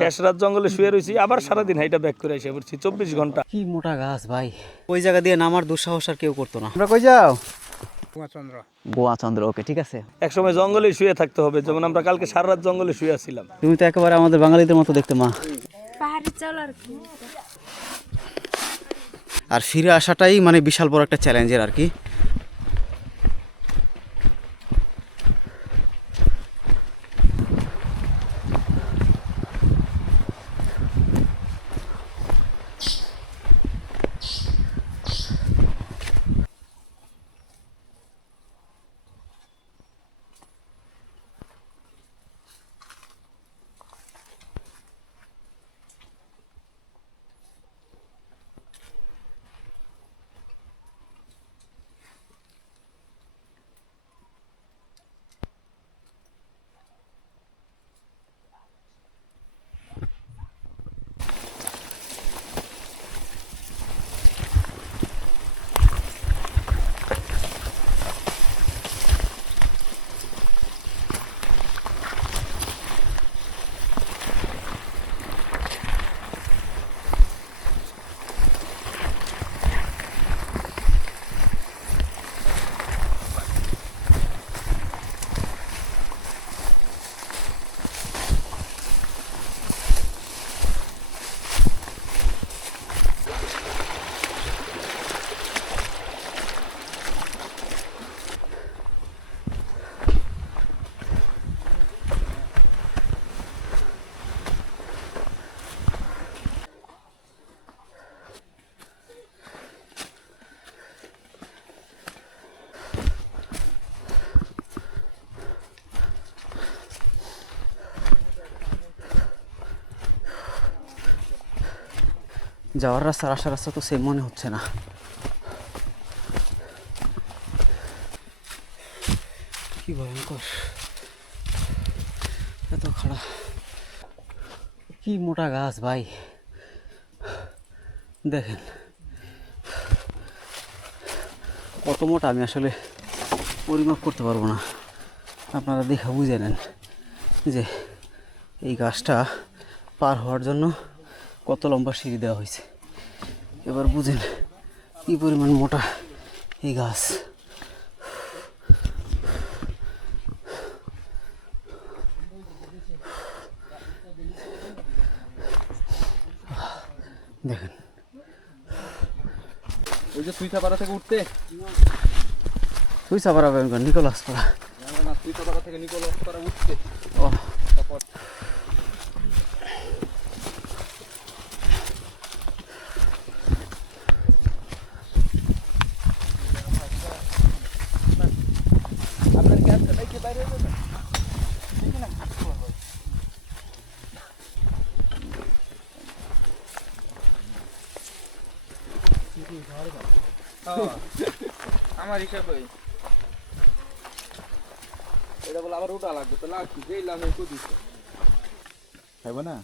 শেষ রাত জঙ্গলে শুয়ে রয়েছি, আবার সারাদিন হাইটা ব্যাক করে এসে পড়ছি 24 ঘন্টা। কি মোটা গাছ ভাই, ওই জায়গা দিয়ে নামার দুঃসাহস আর কেউ করতো না। আমরা কই যাও? গোয়াচন্দ্র, ওকে ঠিক আছে। একসময় জঙ্গলে শুয়ে থাকতে হবে, যেমন আমরা কালকে সারা রাত জঙ্গলে শুয়ে আছিলাম। তুমি তো একেবারে আমাদের বাঙালিদের মতো দেখতে মা। পাহাড়ে চলার কি আর ফিরে আসাটাই মানে বিশাল বড় একটা চ্যালেঞ্জের আর কি। যাওয়ার রাস্তা আসার রাস্তা তো সেম মনে হচ্ছে না। কি ভয়ঙ্কর, এত খাড়া, কি মোটা গাছ ভাই, দেখেন কত মোটা, আমি আসলে পরিমাপ করতে পারবো না। আপনারা দেখা বুঝে নেন যে এই গাছটা পার হওয়ার জন্য কত লম্বা সিঁড়ি দেওয়া হয়েছে। এবার বুঝেন কি পরিমাণ মোটা এই গাছ। দেখেন ওই যে সুইসাপাড়া থেকে উঠতে, সুইসাপাড়া নিকোলাস পাড়া, না সুইসাপাড়া থেকে নিকোলাস পাড়া উঠতে। ও আপনার কি আছে নাকি বাইরে যাবেন? আমার হিসাবে এটা বলে আবার ওটা লাগবে, তো লাগছে যেই লাভ একটু দিচ্ছে খাইবো না।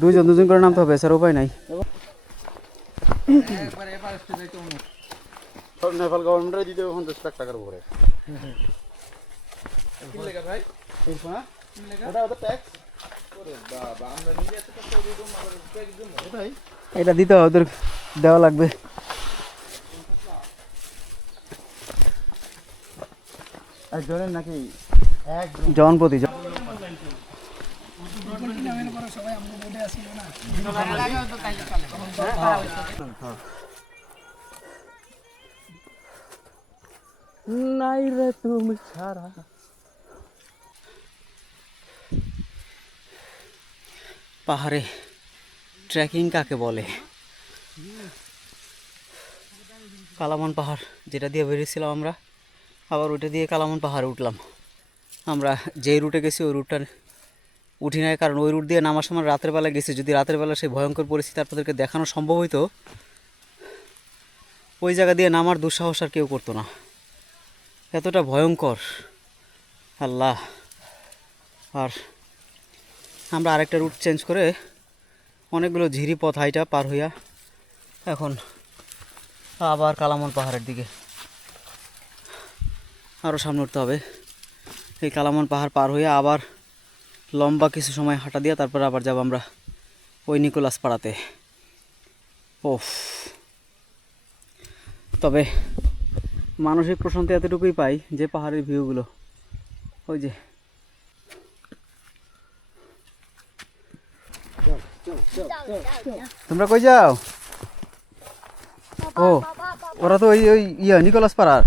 দুজন দুজন করে নামতে হবে, স্যার উপায় নাই। একবারে এবার আসতে যাইতে অনুরোধ। সব নেপাল গভর্নমেন্টে দিতে হবে 50 টাকার উপরে। কি লেখা ভাই? কি লেখা? ওটা ওটা ট্যাক্স। ওরে বাবা, আমরা নিজে এত কষ্ট করে দিলাম, আবার ট্যাক্স দিলাম। ওটাই এটা দিতে হবে, ওদের দেওয়া লাগবে। একজনের নাকি জনপতি নাই রে তুমি ছাড়া। পাহাড়ে ট্রেকিং কাকে বলে? কালামান পাহাড় যেটা দিয়ে বেরিয়েছিলাম আমরা, আবার ওইটা দিয়ে কালামান পাহাড়ে উঠলাম। আমরা যেই রুটে গেছি ওই রুটটা উঠি নাই, কারণ ওই রুট দিয়ে নামার সময় রাতের বেলা গেছি। যদি রাতের বেলা সেই ভয়ঙ্কর পরিস্থিতি আপনাদেরকে দেখানো সম্ভব হইতো, ওই জায়গা দিয়ে নামার দুঃসাহস আর কেউ করতো না, এতটা ভয়ঙ্কর আল্লাহ। আর আমরা আরেকটা রুট চেঞ্জ করে অনেকগুলো ঝিরি পথ হাইটা পার হইয়া এখন আবার কালামন পাহাড়ের দিকে আরও সামনে উঠতে হবে। এই কালামন পাহাড় পার হইয়া আবার লম্বা কিছু সময় হাঁটা দিয়ে তারপর আবার যাব আমরা ওই নিকোলাস পাড়াতে। ওফ, তবে মানসিক প্রশান্তি এতটুকুই পাই যে পাহাড়ের ভিউগুলো, ওই যে তোমরা কই যাও? ও, ওরা তো ওই ওই নিকোলাস পাড়ার।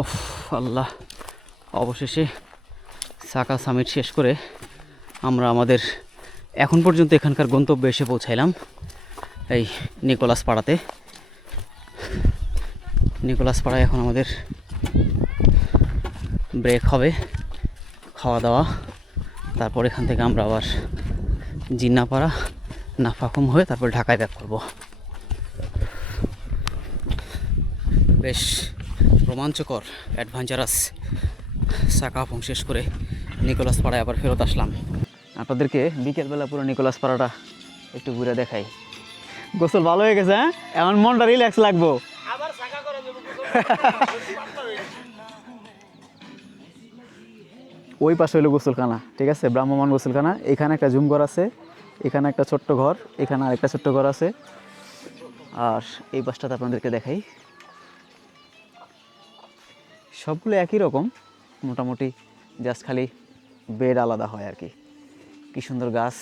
ওফ আল্লাহ, অবশেষে সাকা সামিট শেষ করে আমরা আমাদের এখন পর্যন্ত এখানকার গন্তব্যে এসে পৌঁছাইলাম, এই নিকোলাস পাড়াতে। নিকোলাস পাড়ায় এখন আমাদের ব্রেক হবে, খাওয়া দাওয়া, তারপর এখান থেকে আমরা আবার জিন্নাপাড়া নাফাকুম হয়ে তারপর ঢাকায় ব্যাক করব। বেশ রোমাঞ্চকর অ্যাডভেঞ্চারাস সাকাফং শেষ করে নিকোলাস পাড়ায় আবার ফেরত আসলাম। আপনাদেরকে বিকেলবেলা পুরো নিকোলাস পাড়াটা একটু ঘুরে দেখাই। গোসল ভালো হয়ে গেছে, হ্যাঁ? এমন মনটা রিল্যাক্স লাগবো। ওই পাশে হলো গোসলখানা, ঠিক আছে, ব্রাহ্মমান গোসলখানা। এখানে একটা জুম ঘর আছে, এখানে একটা ছোট্ট ঘর, এখানে আরেকটা ছোট্ট ঘর আছে। আর এই পাশটাতে আপনাদেরকে দেখাই, সবগুলো একই রকম মোটামুটি, জাস্ট খালি বেড আলাদা হয় আর কি। কি সুন্দর গাছ,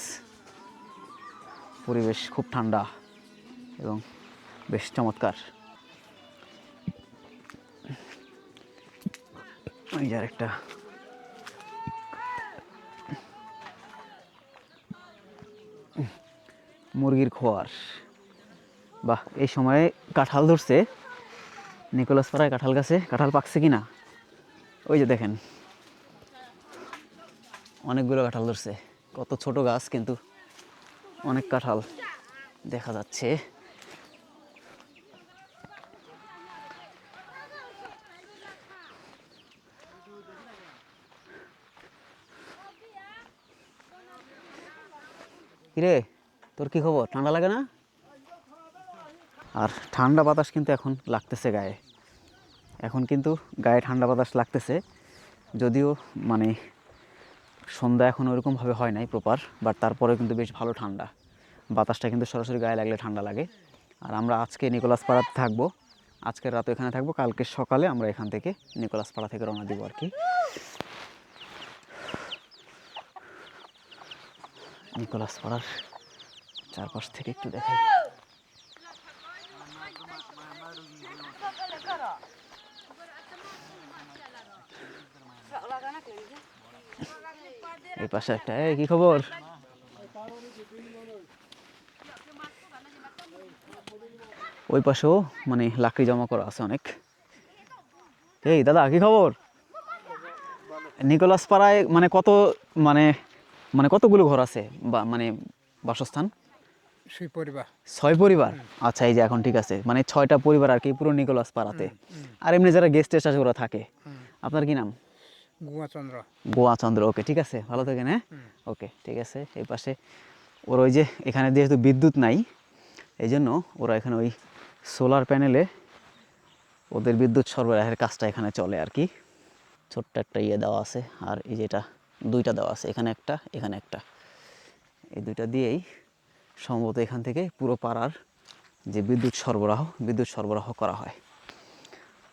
পরিবেশ খুব ঠান্ডা এবং বেশ চমৎকার। ওই যে আরেকটা মুরগির খোয়ার। বাহ, এই সময়ে কাঁঠাল ধরছে নিকোলাস পাড়ায়। কাঁঠাল গাছে কাঁঠাল পাকছে কি না ওই যে দেখেন, অনেকগুলো কাঁঠাল ধরছে। কত ছোট গাছ কিন্তু অনেক কাঁঠাল দেখা যাচ্ছে। কিরে, তোর কি খবর? ঠান্ডা লাগে না? আর ঠান্ডা বাতাস কিন্তু এখন লাগতেছে গায়ে, এখন কিন্তু গায়ে ঠান্ডা বাতাস লাগতেছে। যদিও মানে সন্ধ্যা এখন ওরকমভাবে হয় নাই প্রপার, বাট তারপরেও কিন্তু বেশ ভালো ঠান্ডা। বাতাসটা কিন্তু সরাসরি গায়ে লাগলে ঠান্ডা লাগে। আর আমরা আজকে নিকোলাস পাড়াতে থাকবো, আজকের রাতে এখানে থাকবো, কালকে সকালে আমরা এখান থেকে নিকোলাস পাড়া থেকে রওনা দিব আর কি। নিকোলাস পাড়ার চারপাশ থেকে একটু দেখাই। এই পাশে একটা, এই কি খবর? ওই পাশেও মানে লাকড়ি জমা করা আছে অনেক। এই দাদা, কি খবর? নিকোলাস পাড়ায় মানে কত মানে মানে কতগুলো ঘর আছে বা মানে বাসস্থান? 6 পরিবার। আচ্ছা, এই যে এখন ঠিক আছে, মানে 6টা পরিবার আর কি পুরো নিকোলাস পাড়াতে। আর এমনি যারা গেস্ট টেস্ট আছে ওরা থাকে। আপনার কি নাম? গোয়াচন্দ্র। ওকে, ঠিক আছে, ভালো থাকেন। হ্যাঁ, ওকে, ঠিক আছে। এই পাশে ওর ওই যে এখানে যেহেতু বিদ্যুৎ নাই, এই জন্য ওরা এখানে ওই সোলার প্যানেলে ওদের বিদ্যুৎ সরবরাহের কাজটা এখানে চলে আর কি। ছোট্ট একটা ইয়ে দেওয়া আছে, আর এই যেটা 2টা দেওয়া আছে, এখানে একটা, এখানে একটা। এই 2টা দিয়েই সম্ভবত এখান থেকে পুরো পাড়ার যে বিদ্যুৎ সরবরাহ করা হয়।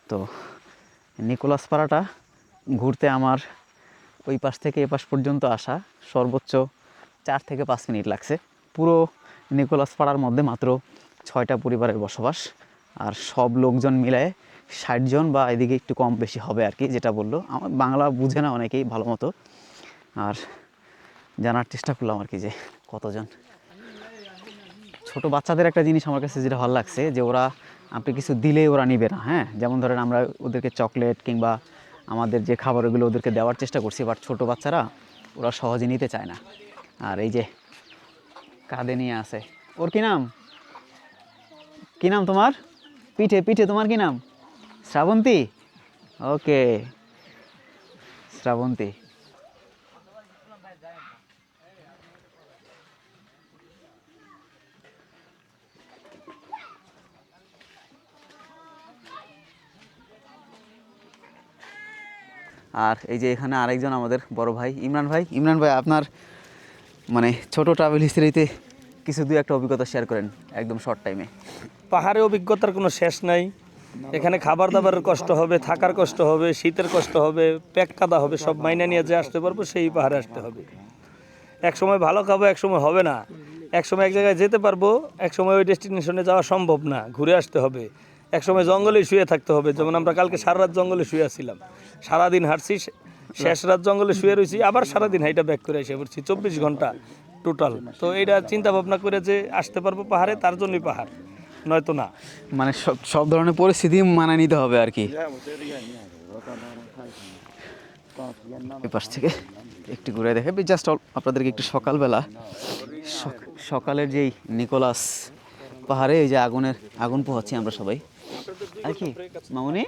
তো নিকোলাস পাড়াটা ঘুরতে আমার ওই পাশ থেকে এ পাশ পর্যন্ত আসা সর্বোচ্চ 4 থেকে 5 মিনিট লাগছে। পুরো নিকোলাস পাড়ার মধ্যে মাত্র 6টা পরিবারের বসবাস, আর সব লোকজন মিলায় 60 জন বা এদিকে একটু কম বেশি হবে আর কি, যেটা বললো। আমার বাংলা বুঝে না অনেকেই ভালো মতো, আর জানার চেষ্টা করলাম আর কি যে কতজন। ছোট বাচ্চাদের একটা জিনিস আমার কাছে যেটা ভালো লাগছে, যে ওরা আপনি কিছু দিলেই ওরা নিবে না। হ্যাঁ, যেমন ধরেন আমরা ওদেরকে চকলেট কিংবা আমাদের যে খাবারগুলো ওদেরকে দেওয়ার চেষ্টা করছি, বাট ছোটো বাচ্চারা ওরা সহজে নিতে চায় না। আর এই যে কাঁধে নিয়ে আসে, ওর কি নাম? কি নাম তোমার? পিঠে, পিঠে, তোমার কি নাম? শ্রাবন্তী। ওকে, শ্রাবন্তী। আর এই যে এখানে আরেকজন আমাদের বড় ভাই ইমরান ভাই আপনার মানে ছোট ট্রাভেল হিস্ট্রিতে কিছু দুই একটা অভিজ্ঞতা শেয়ার করেন একদম শর্ট টাইমে। পাহাড়ে অভিজ্ঞতার কোনো শেষ নাই। এখানে খাবার দাবারের কষ্ট হবে, থাকার কষ্ট হবে, শীতের কষ্ট হবে, প্যাক কাদা হবে, সব মাইনে নিয়ে যে আসতে পারবো সেই পাহাড়ে আসতে হবে। এক সময় ভালো খাবো, এক সময় হবে না। এক সময় এক জায়গায় যেতে পারবো, এক সময় ওই ডেস্টিনেশনে যাওয়া সম্ভব না, ঘুরে আসতে হবে। এক সময় জঙ্গলে শুয়ে থাকতে হবে, যেমন আমরা কালকে সারা রাত জঙ্গলে শুয়ে আসছিলাম, সারাদিন হাঁটছি, শেষ রাত জঙ্গলে শুয়ে রয়েছি, আবার সারাদিন হাইটা ব্যাক করে এসে পড়ছি, 24 ঘন্টা টোটাল। তো এইটা চিন্তা ভাবনা করে যে আসতে পারবো পাহাড়ে, তার জন্যই পাহাড়, নয়তো না। মানে সব ধরনের পরিস্থিতি মানায় নিতে হবে আর কি। এই পাশ থেকে একটু ঘুরে দেখে জাস্ট আপনাদেরকে একটু সকালবেলা সকালের যেই নিকোলাস পাহাড়ে এই যে আগুন পোহাচ্ছি আমরা সবাই আর কি। মামুনি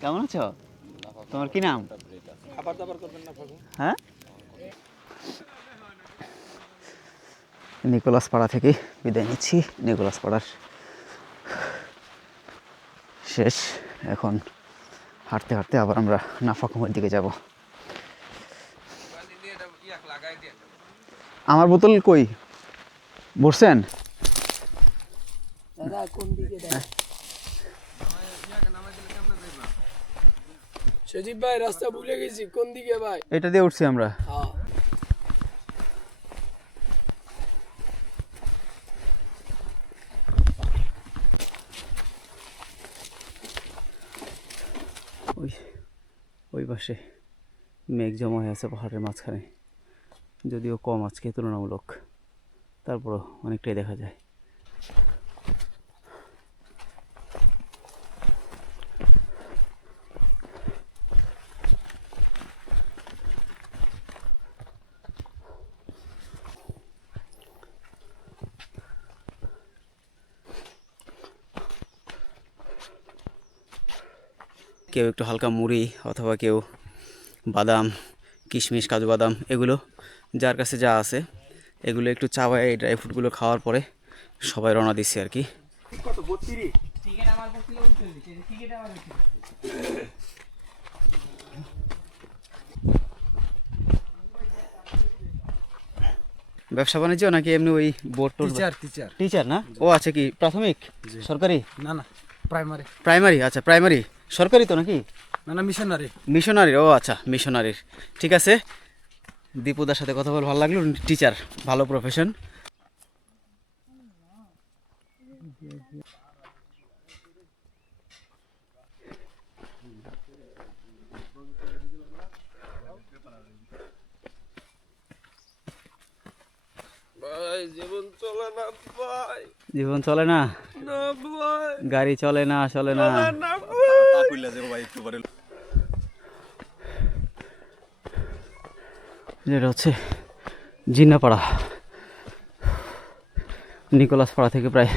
কেমন আছো? তোমার কি নাম? হ্যাঁ, নিকোলাস পাড়া থেকে বিদায় নিচ্ছি। নিকোলাস পাড়ার শেষ। এখন হাঁটতে হাঁটতে আবার আমরা নাফাকুমের দিকে যাব। আমার বোতল কই বসছেন? সজীব ভাই রাস্তা ভুলে গেছি, কোন দিকে ভাই? এটা দিয়ে উঠছি আমরা। ওই পাশে মেঘ জমা হয়ে আছে পাহাড়ের মাঝখানে, যদিও কম আজকে তুলনামূলক, তারপরও অনেকটাই দেখা যায়। কেউ একটু হালকা মুড়ি অথবা কেউ বাদাম, কিশমিশ, কাজু বাদাম, এগুলো যার কাছে যা আছে এগুলো একটু চাবায় এই ড্রাই ফ্রুটগুলো খাওয়ার পরে সবাই রওনা দিচ্ছে আর কি। ব্যবসা বাণিজ্য নাকি এমনি ওই বোর্ড টিচার না? ও আচ্ছা, কি প্রাথমিক সরকারি? না প্রাইমারি। আচ্ছা প্রাইমারি সরকারি তো নাকি? না মিশনারি। ও আচ্ছা মিশনারির, ঠিক আছে। দীপুদার সাথে কথা বলে ভালো লাগলো। টিচার ভালো প্রফেশন। জীবন চলে না, গাড়ি চলে না, যেটা হচ্ছে জিন্নাপাড়া। নিকোলাস পাড়া থেকে প্রায়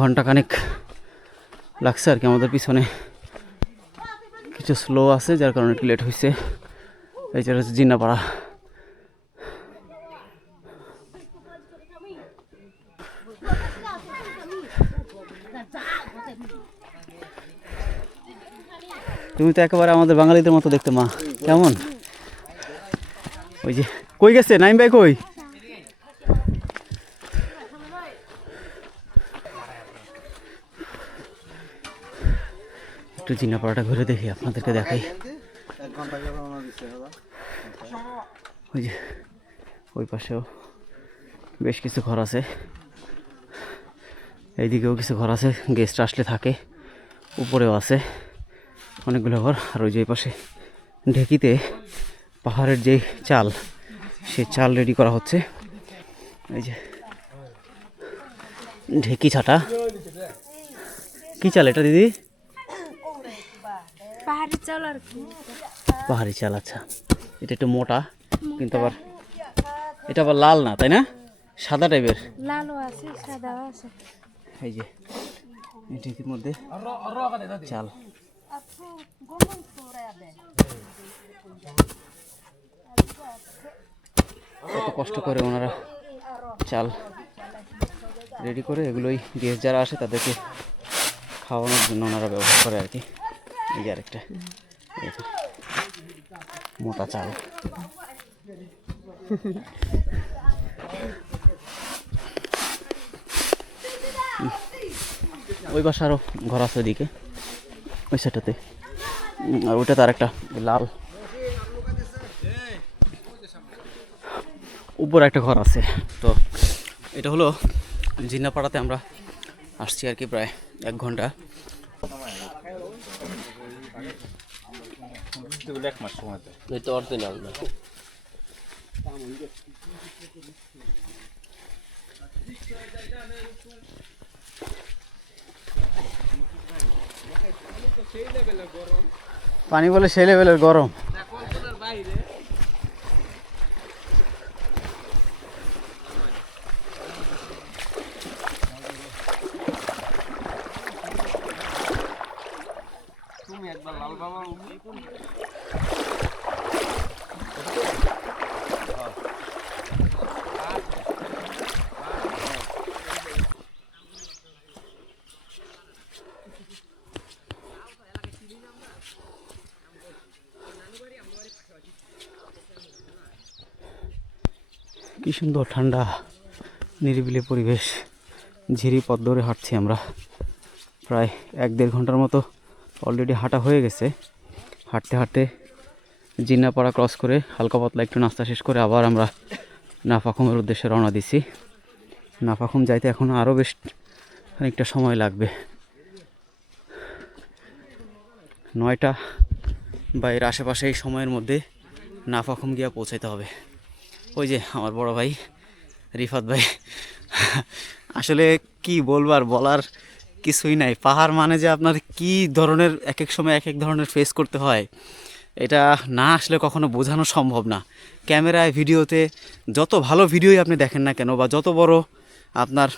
ঘন্টাখানেক লাগছে আর কি। আমাদের পিছনে কিছু স্লো আছে যার কারণে একটু লেট হয়েছে। এই যে হচ্ছে জিন্নাপাড়া। তুমি তো একেবারে আমাদের বাঙালিদের মতো দেখতে মা। কেমন? ওই যে কই গেছে নাইম ভাই, কই? একটু জিন্নাপাড়াটা ঘুরে দেখি, আপনাদেরকে দেখাই। ওই যে ওই পাশেও বেশ কিছু ঘর আছে, এইদিকেও কিছু ঘর আছে, গেস্ট আসলে থাকে। উপরেও আছে অনেকগুলো ঘর। আর ওই যে পাশে ঢেকিতে পাহাড়ের যে চাল, সে চাল রেডি করা হচ্ছে। এই যে ঢেকি ছাটা। কি চাল এটা দিদি? পাহাড়ি চাল আর কি। পাহাড়ি চাল। আচ্ছা, এটা একটু মোটা, কিন্তু আবার এটা আবার লাল না, তাই না? সাদা টাইপের। লালও আছে, সাদাও আছে। এই যে ঢেকির মধ্যে চাল। কত কষ্ট করে ওনারা চাল রেডি করে এগুলোই গেস্ট যারা আসে তাদেরকে খাওয়ানোর জন্য ওনারা ব্যবহার করে আর কি। এই যে আরেকটা। মোটা চাল। ওই পাশে আরও ঘর আছে ওইদিকে, ওই সাইডটাতে। আর ওইটা তার একটা লাল উপর একটা ঘর আছে। তো এটা হলো জিন্নাপাড়াতে আমরা আসছি আর কি, প্রায় 1 ঘন্টা। পানি বলে সেই লেভেলের গরম। কি সুন্দর ঠান্ডা নিরিবিলি পরিবেশ। ঝিরি পথ ধরে হাঁটছি আমরা, প্রায় 1-1.5 ঘন্টার মতো অলরেডি হাঁটা হয়ে গেছে। হাঁটতে হাঁটতে জিন্নাপাড়া ক্রস করে হালকা পাতলা একটু নাস্তা শেষ করে আবার আমরা নাফাখুমের উদ্দেশ্যে রওনা দিছি। নাফাখুম যাইতে এখনও আরও বেশ খানিকটা সময় লাগবে। 9টা বা এর আশেপাশে এই সময়ের মধ্যে নাফাখুম গিয়ে পৌঁছাইতে হবে। ওই যে আমার বড় ভাই রিফাত ভাই, আসলে কি বলবার, বলার কিছুই নাই। পাহাড় মানে যে আপনার কি ধরনের এক এক সময় এক এক ধরনের ফেস করতে হয়, এটা না আসলে কখনো বোঝানো সম্ভব না। ক্যামেরায় ভিডিওতে যত ভালো ভিডিওই আপনি দেখেন না কেন, বা যত বড় আপনার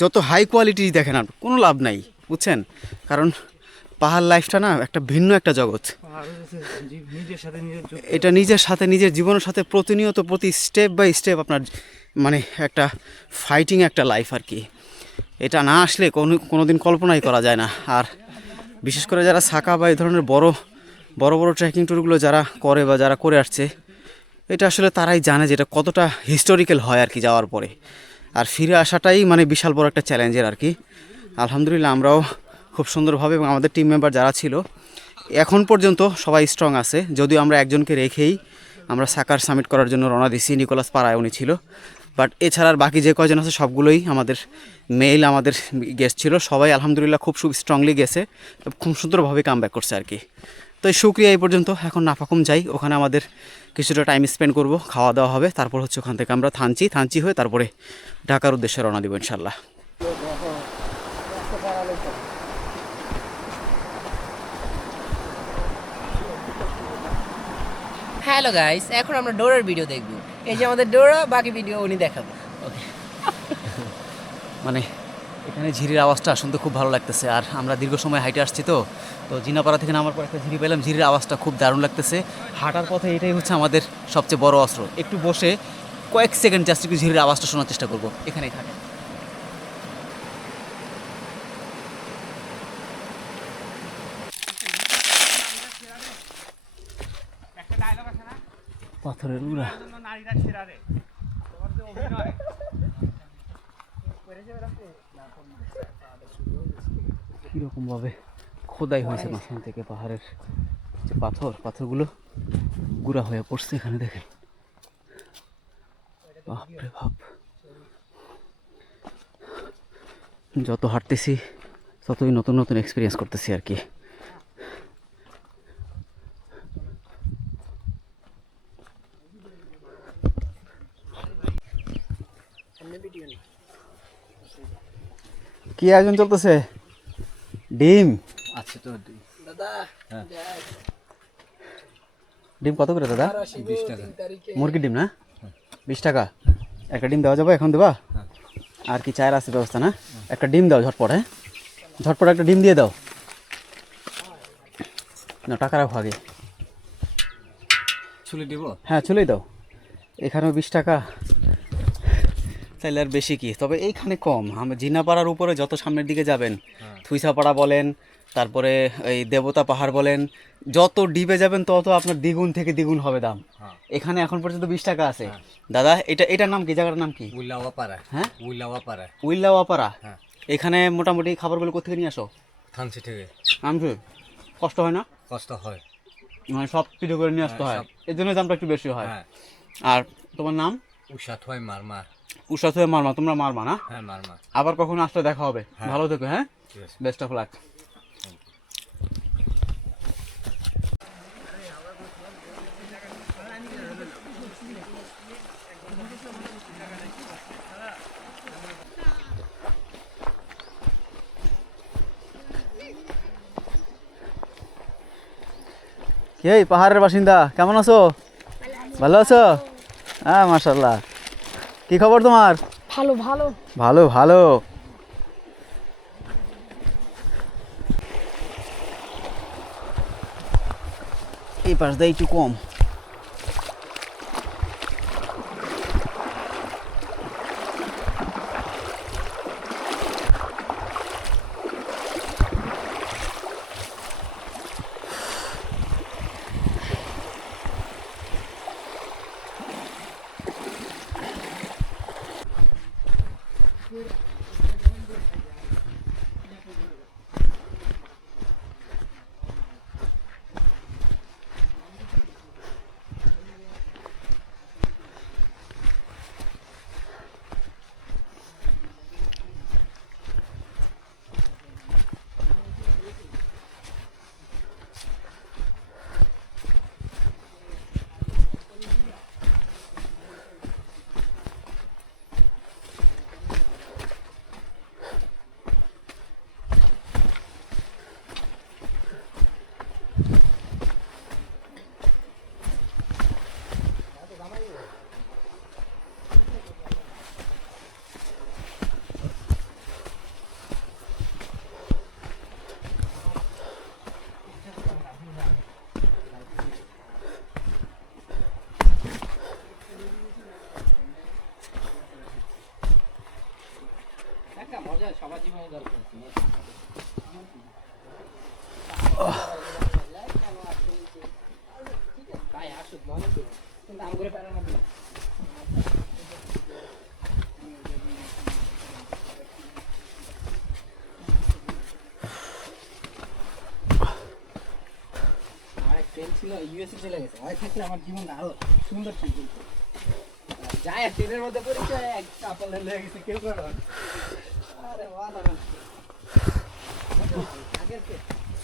যত হাই কোয়ালিটি দেখেন, আর কোনো লাভ নাই, বুঝছেন? কারণ পাহাড় লাইফটা না একটা ভিন্ন একটা জগৎ। এটা নিজের সাথে নিজের জীবনের সাথে প্রতিনিয়ত প্রতি স্টেপ বাই স্টেপ আপনার একটা ফাইটিং একটা লাইফ আর কি। এটা না আসলে কোনো দিন কল্পনাই করা যায় না। আর বিশেষ করে যারা সাকা বা এই ধরনের বড় বড় ট্রেকিং ট্যুরগুলো যারা করে বা যারা করে আসছে, এটা আসলে তারাই জানে যে এটা কতটা হিস্টোরিক্যাল হয় আর কি যাওয়ার পরে। আর ফিরে আসাটাই বিশাল বড় একটা চ্যালেঞ্জের আর কি। আলহামদুলিল্লাহ আমরাও খুব সুন্দরভাবে, এবং আমাদের টিম মেম্বার যারা ছিল এখন পর্যন্ত সবাই স্ট্রং আছে। যদিও আমরা একজনকে রেখেই আমরা সাকার সামিট করার জন্য রওনা দিছি, নিকোলাস পাড়ায় উনি ছিল। বাট এছাড়া বাকি যে কয়জন আছে সবগুলোই আমাদের আমাদের গেস্ট ছিল। সবাই আলহামদুলিল্লাহ খুব স্ট্রংলি গেছে, খুব সুন্দরভাবে কাম ব্যাক করছে আর কি। তো শুক্রিয়া এই পর্যন্ত। এখন নাফাখুম যাই, ওখানে আমাদের কিছুটা টাইম স্পেন্ড করব, খাওয়া দাওয়া হবে, তারপর হচ্ছে ওখান থেকে আমরা থানচি হয়ে তারপরে ঢাকার উদ্দেশ্যে রওনা দিব ইনশাল্লাহ। হ্যালো গাইস, এখন আমরা ডোরার ভিডিও দেখব। এই যে আমাদের ডোরা, বাকি ভিডিও উনি দেখাবো। ওকে। এখানে ঝিরির আওয়াজটা শুনতে খুব ভালো লাগতেছে। আর আমরা দীর্ঘ সময় হাইটে আসছি, তো জিনাপাড়া থেকে নামার পর একটা ঝিরি পেলাম। ঝিরির আওয়াজটা খুব দারুণ লাগতেছে। হাঁটার পথে এটাই হচ্ছে আমাদের সবচেয়ে বড় অস্ত্র। একটু বসে কয়েক সেকেন্ড জাস্ট একটু ঝিরির আওয়াজটা শোনার চেষ্টা করবো। এখানেই থাকে। পাথরের উড়া কিরকম ভাবে খোদাই হয়েছে মাঝখান থেকে পাহাড়ের যে পাথরগুলো গুঁড়া হয়ে পড়ছে এখানে দেখেন। বাপরে বাপ, যত হাঁটতেছি ততই নতুন নতুন এক্সপিরিয়েন্স করতেছি আর কি। কি আয়োজন চলতেছে? ডিম আছে তো। দাদা ডিম কত করে দাদা? 20 টাকা। মুরগির ডিম না? 20 টাকা একটা ডিম দেওয়া যাবে? এখন দেবা? আর কি চায়ের আছে ব্যবস্থা না? একটা ডিম দাও ঝটপট। হ্যাঁ, ঝটপট একটা ডিম দিয়ে দাও না। টাকা রাখো আগে। ছুলে দিব? হ্যাঁ, চলেই দাও। এখানেও 20 টাকা, তাইলে আর বেশি কি। তবে এইখানে কম। জিনাপাড়ার উপরে যত সামনের দিকে যাবেন, থুইসাপাড়া বলেন, তারপরে এই দেবতা পাহাড় বলেন, যত ডিপে যাবেন তত আপনার দ্বিগুণ থেকে দ্বিগুণ হবে দাম। এখানে এখন পর্যন্ত 20 টাকা আছে। দাদা এটার নাম কি, জায়গাটার নাম কি? উল্লাওয়াপাড়া। হ্যাঁ, উল্লাওয়াপাড়া। উইল্লাওয়াপাড়া। হ্যাঁ। এখানে মোটামুটি খাবারগুলো কোথেকে নিয়ে আসো? থানচি থেকে। আমছে কষ্ট হয় না? কষ্ট হয়। মানে সব কিছু করে নিয়ে আসতে হয়, সব। এর জন্য দামটা একটু বেশি হয়। হ্যাঁ। আর তোমার নাম? উষাত হয় মারমা। উষা থেকে মারমা, তোমরা মারমা না? হ্যাঁ মারমা। আবার কখনো আসলে দেখা হবে। হ্যাঁ। ভালো থেকো। হ্যাঁ, ঠিক আছে। Best of luck. এই পাহাড়ের বাসিন্দা, কেমন আছো? ভালো আছো? হ্যাঁ মাশাআল্লাহ। কি খবর তোমার? ভালো ভালো। ভালো ভালো। এই পাশ দিয়ে একটু কম। ছিল ইউএসএ চলে গেছে, ওই থাকলে আমার জীবনটা আরো সুন্দর ছিল। যায় ট্রেনের মধ্যে পরিচয় এক কাপল হয়ে গেছে, কেউ করে না। আরে বাহ দাদা, আগের কে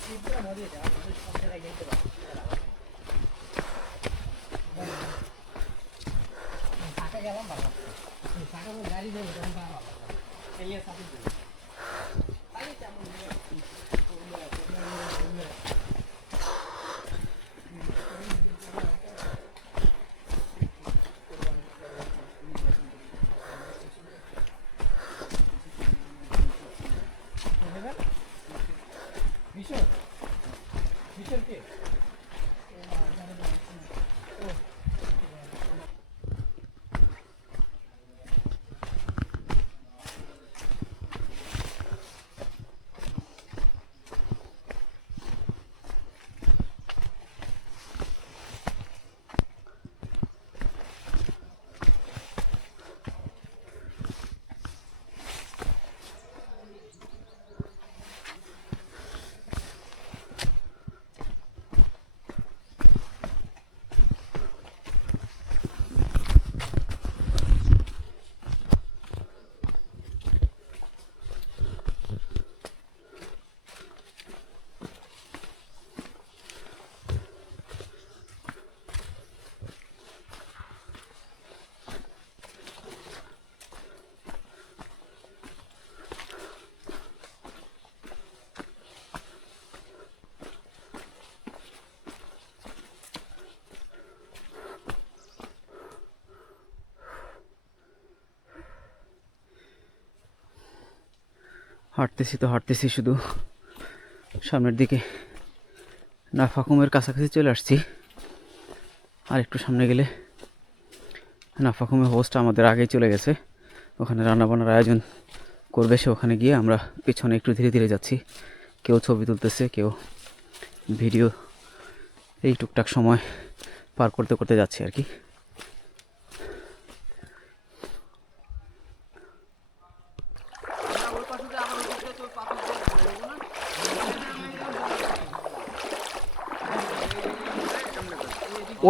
চিন্তা মরে যায়, আমাদের সবটা গেছে না। ঢাকা গেলাম বাবা, ঢাকা में গাড়ি যাবে তখন বাবা এলিয়া সাথে দিই আরে কেমন হাঁটতেছি তো হাঁটতেছি, শুধু সামনের দিকে নাফাকুমের কাছাকাছি চলে আসছি। আর একটু সামনে গেলে নাফাকুমের হোস্ট আমাদের আগেই চলে গেছে, ওখানে রান্নাবান্নার আয়োজন করবে সে। ওখানে গিয়ে আমরা পিছনে একটু ধীরে ধীরে যাচ্ছি, কেউ ছবি তুলতেছে, কেউ ভিডিও এই টুকটাক সময় পার করতে করতে যাচ্ছি আর কি।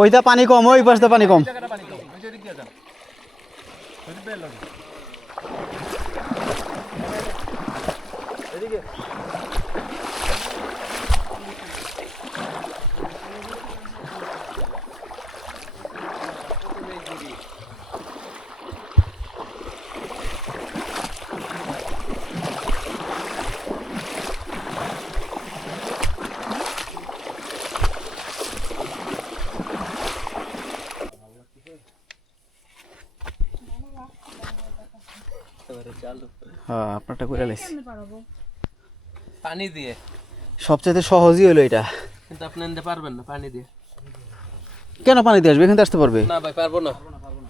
ওইটা পানি কম, ওই পাশটা পানি কম। হ্যাঁ, আপনারটা করে লাইছি। পানি দিয়ে, সবচেয়ে সহজই হলো এটা। কিন্তু আপনি নিতে পারবেন না পানি দিয়ে। কেন পানি দিয়ে আসবে? এখান থেকে আসতে পারবে। না ভাই, পারবো না।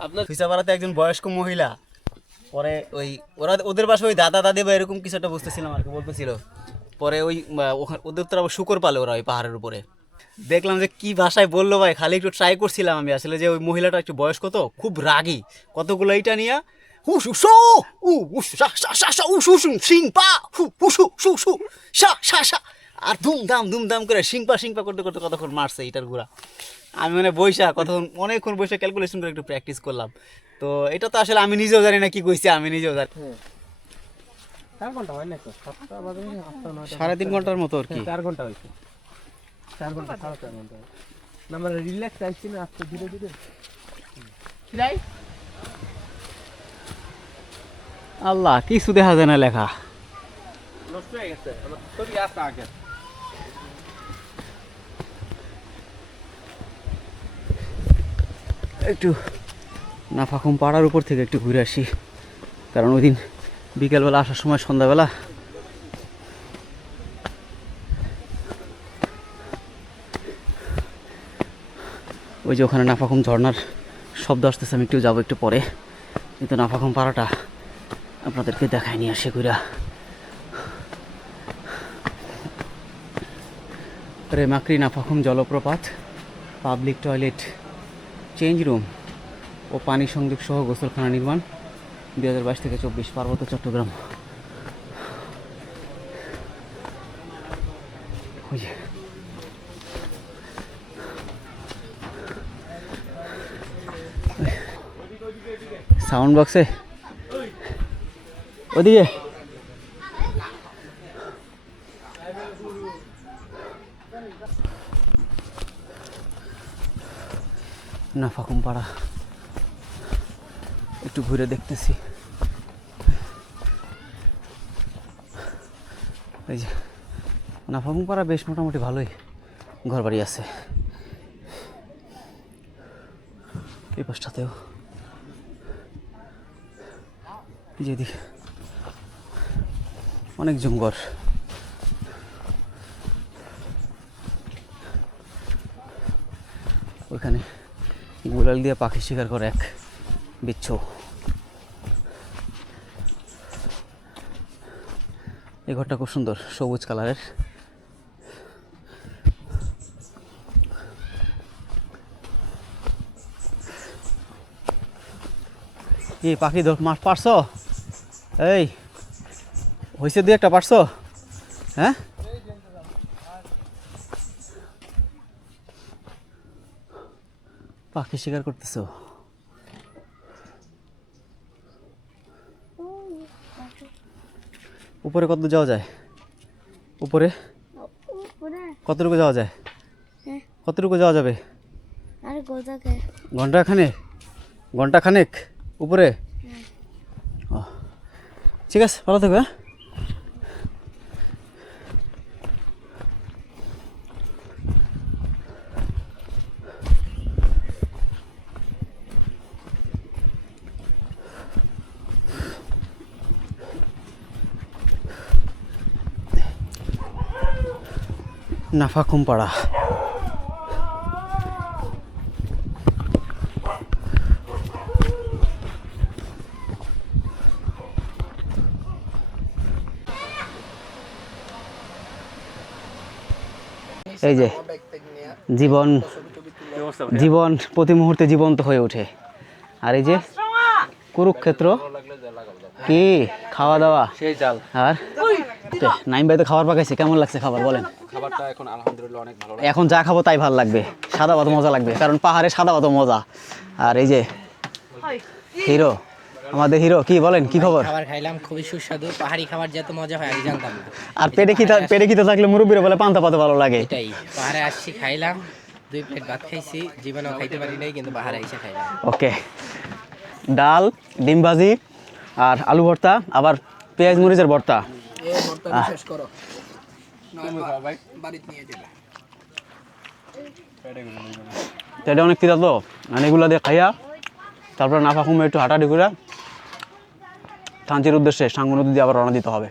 আপনার ফিসাপাড়াতে একজন বয়স্ক মহিলা, পরে ওই ওদের বাসায় ওই দাদা দাদি বা এরকম কিছু একটা বুঝতেছিলাম আর কি, বলতেছিল। পরে ওই ওদের তো আবার শুকর পালে ওরা ওই পাহাড়ের উপরে। দেখলাম যে কি ভাষায় বললো ভাই, খালি একটু ট্রাই করছিলাম আমি আসলে, যে ওই মহিলাটা একটু বয়স্ক তো, খুব রাগী, কতগুলো এইটা নিয়ে হুসু শো উ সা সা সা সা উ শু সিং পা হুসু শু শু সা সা সা, আর দুমদাম করে সিং পা করতে করতে কতক্ষণ মারছে এটার গুড়া। আমি মানে বৈশা কতক্ষণ, অনেকক্ষণ বৈশা ক্যালকুলেশন করে একটু প্র্যাকটিস করলাম। তো এটা তো আসলে আমি নিজেও জানি না কি কইছি, আমি নিজেও জানি। 4 ঘন্টা হয় না তো, 7টা বাজে 8টা 9টা, 3.5 ঘন্টার মতো আর কি। 4 ঘন্টা হয়েছে। 4 ঘন্টা 4.5 ঘন্টা। আমরা রিল্যাক্স আইছি না, আস্তে ধীরে ধীরে। কিরাই আল্লাহ, কিছু দেখা যায় না লেখা। নষ্ট হয়ে গেছে আমার ছবি আছে আগে। একটু নাফাখুম পাড়ার উপর থেকে একটু ঘুরে আসি, কারণ ওই দিন বিকেলবেলা আসার সময় সন্ধ্যাবেলা ওই যে ওখানে নাফাখুম ঝর্ণার শব্দ আসতেছে, আমি একটু যাবো একটু পরে, কিন্তু নাফাখুম পাড়াটা আপনাদেরকে দেখাই নিয়ে আসে ঘুরা। রেমাক্রি নাফাখুম জলপ্রপাত, পাবলিক টয়লেট, চেঞ্জ রুম ও পানি সংযোগ সহ গোসলখানা নির্মাণ 2022 থেকে 24, পার্বত্য চট্টগ্রাম। সাউন্ড বক্সে ওদিকে নাফাখুম পাড়া একটু ঘুরে দেখতেছি। এই যে নাফাখুম পাড়া বেশ মোটামুটি ভালোই ঘর বাড়ি আছে, এই পাশটাতেও যেদিক অনেক জঙ্গল। ওইখানে গুলাল দিয়ে পাখি শিকার করে এক বিচ্ছু। এই ঘরটা খুব সুন্দর, সবুজ কালারের। এই পাখি মাছ পারছো? এই হয়েছে, দুই একটা পারছো? হ্যাঁ, পাখি শিকার করতেছো? উপরে কত যাওয়া যায়? উপরে কতটুকু যাওয়া যায়? কতটুকু যাওয়া যাবে? ঘন্টাখানেক উপরে। ও ঠিক আছে, ভালো থাকবে। হ্যাঁ, নাফাখুম পাড়া। এই যে জীবন জীবন প্রতি মুহূর্তে জীবন্ত হয়ে ওঠে। আর এই যে কুরুক্ষেত্র, কি খাওয়া দাওয়া সেই জাল। আর নাইম ভাই তো খাবার পাকাইছে, কেমন লাগছে খাবার বলেন? খাবারটা এখন আলহামদুলিল্লাহ অনেক ভালো। এখন যা খাবো তাই ভালো লাগবে, সাদা ভাত মজা লাগবে, কারণ পাহাড়ে সাদা ভাত মজা। আর এই যে হিরো, আমাদের হিরো, কি বলেন, কি খবর? খাবার খাইলাম খুবই সুস্বাদু, পাহাড়ি খাবার যত মজা হয় আমি জানতাম না। আর পেটে খিদে থাকলে মুরব্বীরা বলে পান্তা পাতে ভালো লাগে। এটাই, পাহাড়ে আসছি খাইলাম, 2 প্লেট ভাত খাইছি, জীবনেও খাইতে পারি নাই, কিন্তু পাহাড়ে এসে খাইলাম। ওকে, ডাল, ডিম ভাজি আর আলু ভর্তা, আবার পেঁয়াজ মরিচের ভর্তা। এই ভর্তা শেষ করো, বাড়িতে নিয়ে যাবে। এটা অনেক খিদা তো, মানে এগুলো দিয়ে খাইয়া তারপর নাফা কমে একটু হাঁটাহাঁটি করে শান্তির উদ্দেশ্যে সাঙ্গু নদী দিয়ে আবার রওনা দিতে হবে।